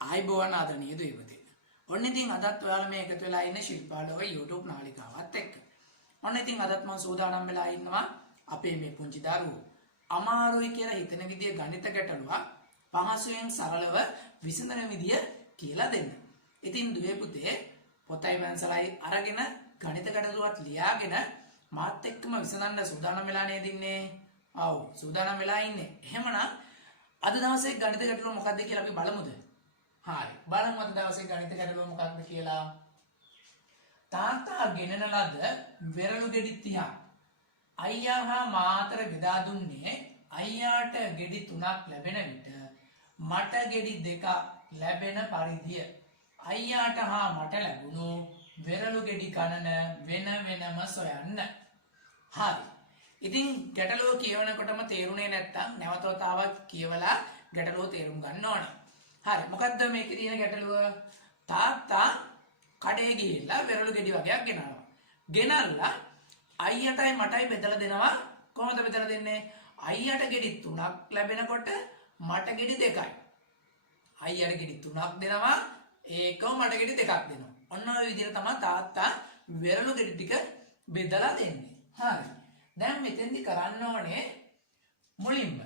ආයිබෝවන් ආදරණීය දුවපතේ. ඔන්න ඉතින් අදත් ඔයාලා මේ එකතු වෙලා ඉන්නේ ශිල්පාලෝව YouTube නාලිකාවත් එක්ක. ඔන්න ඉතින් අදත් මම සූදානම් වෙලා ඉන්නවා අපේ මේ පුංචි දරුවෝ අමාරුයි කියලා හිතන විදිය ගණිත ගැටලුවක් පහසුවෙන් සරලව විසඳන විදිය කියලා දෙන්න. ඉතින් දුවපතේ පොතයි පැන්සලයි අරගෙන ගණිත ගැටලුවක් ලියාගෙන මාත් එක්කම විසඳන්න සූදානම් වෙලා නේද ඉන්නේ? ආව් සූදානම් වෙලා ඉන්නේ. එහෙමනම් අද දවසේ ගණිත ගැටලුව මොකක්ද කියලා අපි බලමුද? හරි. බලමු අද දවසේ ගණිත ගැටලුව මොකක්ද කියලා. තාත්තා ගෙනන ලද වෙරළු ගෙඩි 30ක් අයියා හා මාතර බෙදා දුන්නේ අයියාට ගෙඩි 3ක් ලැබෙන විට මට ගෙඩි 2ක් ලැබෙන පරිදිය අයියාට හා මට ලැබුණු වෙරළු ගෙඩි ගණන වෙන වෙනම සොයන්න. හරි. ඉතින් ගැටලුව කියවනකොටම තේරුනේ නැත්තම් නැවත වතාවක් කියවලා ගැටලුව තේරුම් ගන්න ඕන. හරි. මොකද්ද මේකේ තියෙන ගැටලුව? තාත්තා කඩේ ගිහිල්ලා වෙරළු ගෙඩි වගේක් ගෙනල්ලා. ගෙනල්ලා අයියටයි මටයි බෙදලා දෙනවා. කොහොමද බෙදලා දෙන්නේ? අයියට ගෙඩි 3ක් ලැබෙනකොට මට ගෙඩි 2යි. අයියට ගෙඩි 3ක් දෙනවා. ඒකම මට ගෙඩි 2ක් දෙනවා. ඔන්න ඔය විදිහට තමයි තාත්තා වෙරළු ගෙඩි ටික බෙදලා දෙන්නේ. හරි. දැන් මෙතෙන්දි කරන්න ඕනේ මුලින්ම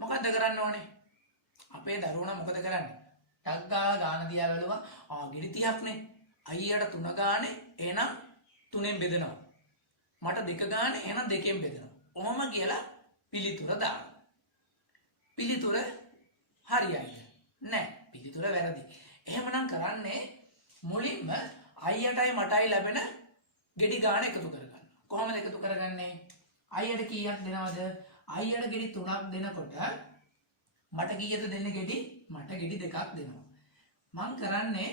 මොකද්ද කරන්න ඕනේ? අපේ දරුවෝ මොකද කරන්නේ? ටක් ගාලා ගාන දිහා බැලුවා. ගෙඩි 30ක් නේ. අයියට 3 ගානේ එහෙනම් 3ෙන් බෙදනවා. මට 2 ගානේ එහෙනම් 2ෙන් බෙදනවා. ඔහොම කියලා පිළිතුර දානවා. පිළිතුර හරියයිද? නෑ. පිළිතුර වැරදි. එහෙමනම් කරන්නේ මුලින්ම අයියටයි මටයි ලැබෙන ගෙඩි ගාන එකතු කරගන්න. කොහොමද එකතු කරගන්නේ? අයියට කීයක් දෙනවද? අයියට ගෙඩි 3ක් දෙනකොට මට කීයද දෙන්නේ ගෙඩි? මට ගෙඩි 2ක් දෙනවා. මං කරන්නේ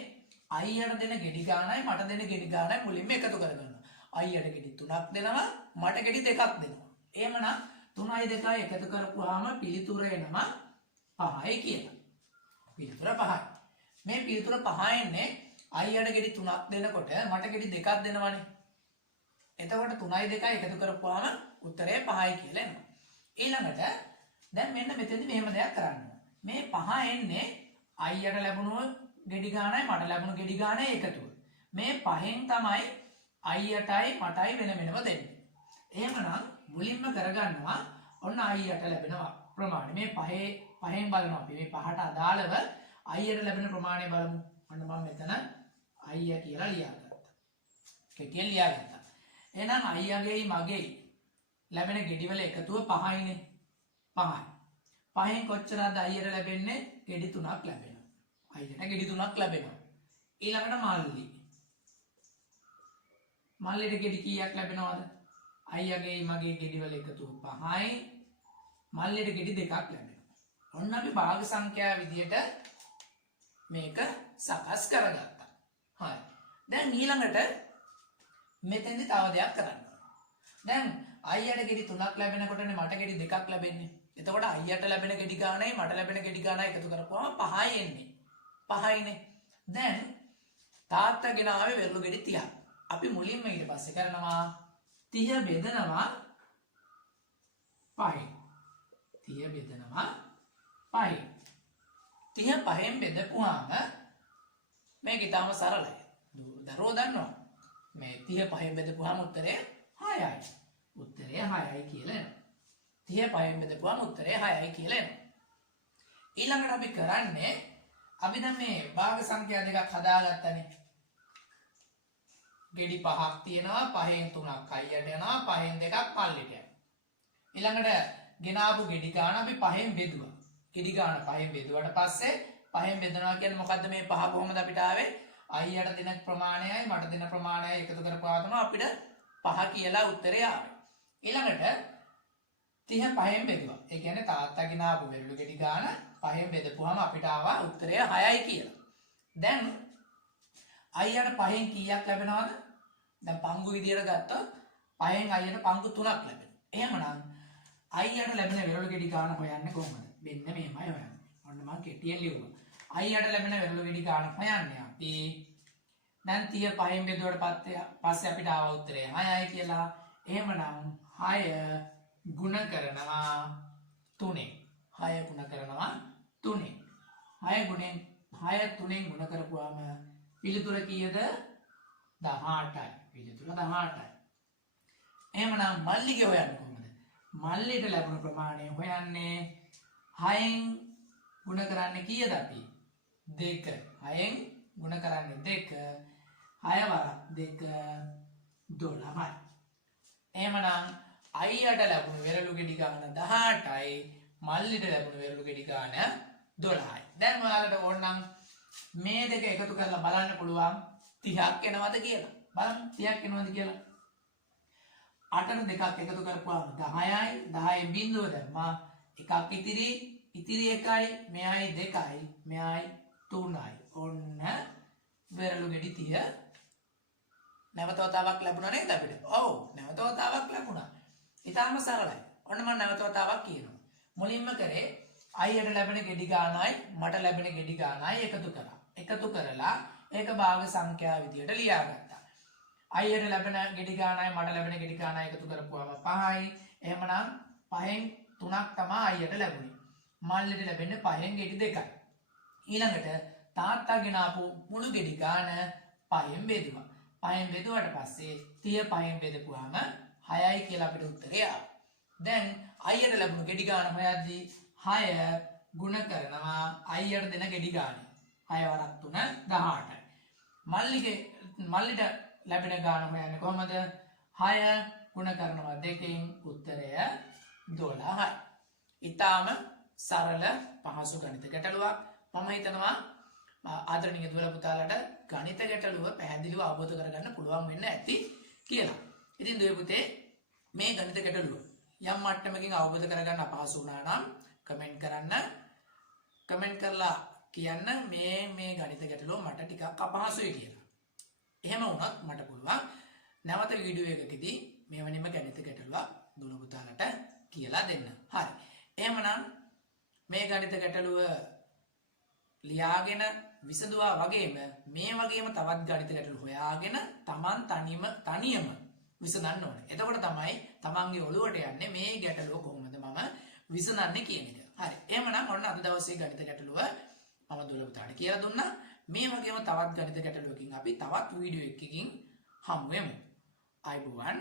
අයියට දෙන ගෙඩි ගානයි මට දෙන ගෙඩි ගානයි මුලින්ම එකතු කරගන්නවා. අයියට ගෙඩි 3ක් දෙනවා මට ගෙඩි 2ක් දෙනවා. එහෙමනම් 3යි 2යි එකතු කරපුවාම පිළිතුර එනවා 5යි කියලා. පිළිතුර 5යි. මේ පිළිතුර 5 එන්නේ අයියට ගෙඩි 3ක් දෙනකොට මට ගෙඩි 2ක් දෙනවනේ. එතකොට 3යි 2යි එකතු කරපුවාම උත්තරය 5යි කියලා එනවා. ඊළඟට දැන් මෙන්න මෙතනදි මෙහෙම දෙයක් කරන්න. මේ 5 එන්නේ අයියට ලැබුණු ගෙඩි ගානයි මට ලැබුණු ගෙඩි ගානයි එකතුව. මේ 5න් තමයි අයියටයි මටයි වෙන වෙනම දෙන්නේ. එහෙමනම් මුලින්ම කරගන්නවා ඔන්න අයියට ලැබෙන ප්‍රමාණය. මේ 5න් බලනවා අපි මේ 5ට අදාළව අයියට ලැබෙන ප්‍රමාණය බලමු. අන්න මම මෙතන අයියා කියලා ලියාගත්තා. කෙටියෙන් ලියාගත්තා. එහෙනම් අයියාගේ මගේ ලැබෙන ගෙඩි වල එකතුව 5යිනේ. 5යි. 5න් කොච්චරද අයියට ලැබෙන්නේ? ගෙඩි 3ක් ලැබෙනවා. අයියට ගෙඩි 3ක් ලැබෙනවා. ඊළඟට මල්ලි. මල්ලිට ගෙඩි කීයක් ලැබෙනවද? අයියාගේ මගේ ගෙඩි වල එකතුව 5යි. මල්ලිට ගෙඩි 2ක් ලැබෙනවා. ඔන්න අපි භාග සංඛ්‍යා විදියට මේක සකස් කරගත්තා. හරි. දැන් ඊළඟට මෙතෙන්දි තව දෙයක් කරන්න. දැන් අයියට ගෙඩි 3ක් ලැබෙනකොටනේ මට ගෙඩි 2ක් ලැබෙන්නේ. එතකොට අයියට ලැබෙන ගෙඩි ගානයි මට ලැබෙන ගෙඩි ගානයි එකතු කරපුවම 5යි එන්නේ. 5යිනේ. දැන් තාත්තා ගෙන ආවේ වෙරළු ගෙඩි 30ක්. අපි මුලින්ම ඊට පස්සේ කරනවා 30 බෙදනවා 5යි. 30 බෙදනවා 5යි. 30 5න් බෙදපුවාම මේක ඊටම සරලයි. දරුවෝ දන්නවා. මේ 30 5න් බෙදපුවාම උත්තරේ 6යි. උත්තරය 6යි කියලා එනවා. 30 5න් බෙදපුවාම උත්තරය 6යි කියලා එනවා. ඊළඟට අපි කරන්නේ අපි දැන් මේ භාග සංඛ්‍යා දෙකක් හදාගත්තනේ. ගෙඩි 5ක් තියෙනවා 5න් 3ක් අයියට යනවා 5න් 2ක් මල්ලිට යනවා. ඊළඟට ගෙනාවු ගෙඩි ගාන අපි 5න් බෙදුවා. ගෙඩි ගාන 5න් බෙදුවට පස්සේ 5න් බෙදනවා කියන්නේ මොකද්ද? මේ 5 කොහොමද අපිට ආවේ? අයියට දෙන ප්‍රමාණයයි මට දෙන ප්‍රමාණයයි එකතු කරපුවාම අපිට 5 කියලා උත්තරය ආවේ. ඊළඟට 30 5න් බෙදුවා. ඒ කියන්නේ තාත්තා ගෙනාවු වෙරළු ගෙඩි ගාන 5න් බෙදපුවාම අපිට ආවා උත්තරය 6යි කියලා. දැන් අයියට 5න් කීයක් ලැබෙනවද? දැන් පංගු විදියට ගත්තොත් 5න් අයියට පංගු 3ක් ලැබෙනවා. එහෙමනම් අයියට ලැබෙන වෙරළු ගෙඩි ගාන හොයන්නේ කොහොමද? මෙන්න මෙහෙමයි හොයන්නේ. ඔන්න මම කෙටියෙන් ලියුවා. අයියට ලැබෙන වෙරළු ගෙඩි ගාන හොයන්නේ අපි දැන් 30 5න් බෙදුවට පස්සේ අපිට ආව උත්තරය 6යි කියලා. එහෙමනම් 6 ගුණ කරනවා 3ෙන්. 6 ගුණ කරනවා 3ෙන්. 6 ගුණෙන් 6 6 3න් ගුණ කරපුවාම පිළිතුර කීයද? 18යි. පිළිතුර 18යි. එහෙමනම් මල්ලිගේ හොයන්නේ කොහොමද? මල්ලිට ලැබුණු ප්‍රමාණය හොයන්නේ 6න් ගුණ කරන්නේ කීයද අපි? 2. 6න් ගුණ කරන්නේ 2. 6 වරක් 2 12යි. එහෙමනම් අයියට ලැබුණු වෙරළු ගෙඩි ගාන 18යි. මල්ලිට ලැබුණු වෙරළු ගෙඩි ගාන 12යි. දැන් ඔයාලට ඕනනම් මේ දෙක එකතු කරලා බලන්න පුළුවන් 30ක් එනවද කියලා. බලන්න 30ක් එනවද කියලා. 8ට දෙකක් එකතු කරපුවාම 10යි. 10 බිඳුව දැම්මා. එකක් ඉතිරි 1යි. මෙයයි 2යි. මෙයයි 3යි. ඔන්න වෙරළු ගෙඩි 30 නැවත වතාවක් ලැබුණා නේද අපිට? ඔව් නැවත වතාවක් ලැබුණා. ඊටාම සරලයි. ඔන්න මම නැවත වතාවක් කියනවා. මුලින්ම කරේ අයියට ලැබෙන ගෙඩි ගානයි මට ලැබෙන ගෙඩි ගානයි එකතු කරා. එකතු කරලා ඒක භාග සංඛ්‍යා විදියට ලියාගත්තා. අයියට ලැබෙන ගෙඩි ගානයි මට ලැබෙන ගෙඩි ගානයි එකතු කරපුවාම 5යි. එහෙමනම් 5න් 3ක් තමයි අයියට ලැබුණේ. මල්ලිට ලැබෙන්නේ 5න් ගෙඩි 2යි. ඊළඟට තාත්තා ගෙන ආපු මුළු ගෙඩි ගාන 5න් බෙදුවා. 5න් බෙදුවට පස්සේ 30 5න් බෙදපුවාම 6යි කියලා අපිට උත්තරය ආවා. දැන් අයියට ලැබුණු ගෙඩි ගාන හොයද්දී 6 ගුණ කරනවා අයියට දෙන ගෙඩි ගාන. 6 වරක් 3 18යි. මල්ලිට ලැබෙන ගාන හොයන්නේ කොහමද? 6 ගුණ කරනවා 2කින් උත්තරය 12යි. ඊටාම සරල පහසු ගණිත ගැටලුවක්. මම හිතනවා ආදරණීය දුවලා පුතාලට ගණිත ගැටලුව පැහැදිලිව අවබෝධ කරගන්න පුළුවන් වෙන්න ඇති කියලා. ඉතින් දුවේ පුතේ මේ ගණිත ගැටලුව යම් මට්ටමකින් අවබෝධ කරගන්න අපහසු වුණා නම් කමෙන්ට් කරන්න. කමෙන්ට් කරලා කියන්න මේ ගණිත ගැටලුව මට ටිකක් අපහසුයි කියලා. එහෙම වුණත් මට පුළුවන් නැවත වීඩියෝ එකකදී මේ වෙනින්ම ගණිත ගැටලුවක් දුවලා පුතාලට කියලා දෙන්න. හරි. එහෙමනම් මේ ගණිත ගැටලුව ලියාගෙන විසඳුවා වගේම මේ වගේම තවත් ගණිත ගැටලු හොයාගෙන Taman තනියම විසඳන්න ඕනේ. එතකොට තමයි Tamanගේ ඔළුවට යන්නේ මේ ගැටලුව කොහොමද මම විසඳන්නේ කියන එක. හරි. එහෙමනම් ඔන්න අද දවසේ ගණිත ගැටලුව මම දුවලා පුතාට කියලා දුන්නා. මේ වගේම තවත් ගණිත ගැටලුවකින් අපි තවත් වීඩියෝ එකකින් හමු වෙමු. අයබෝවන්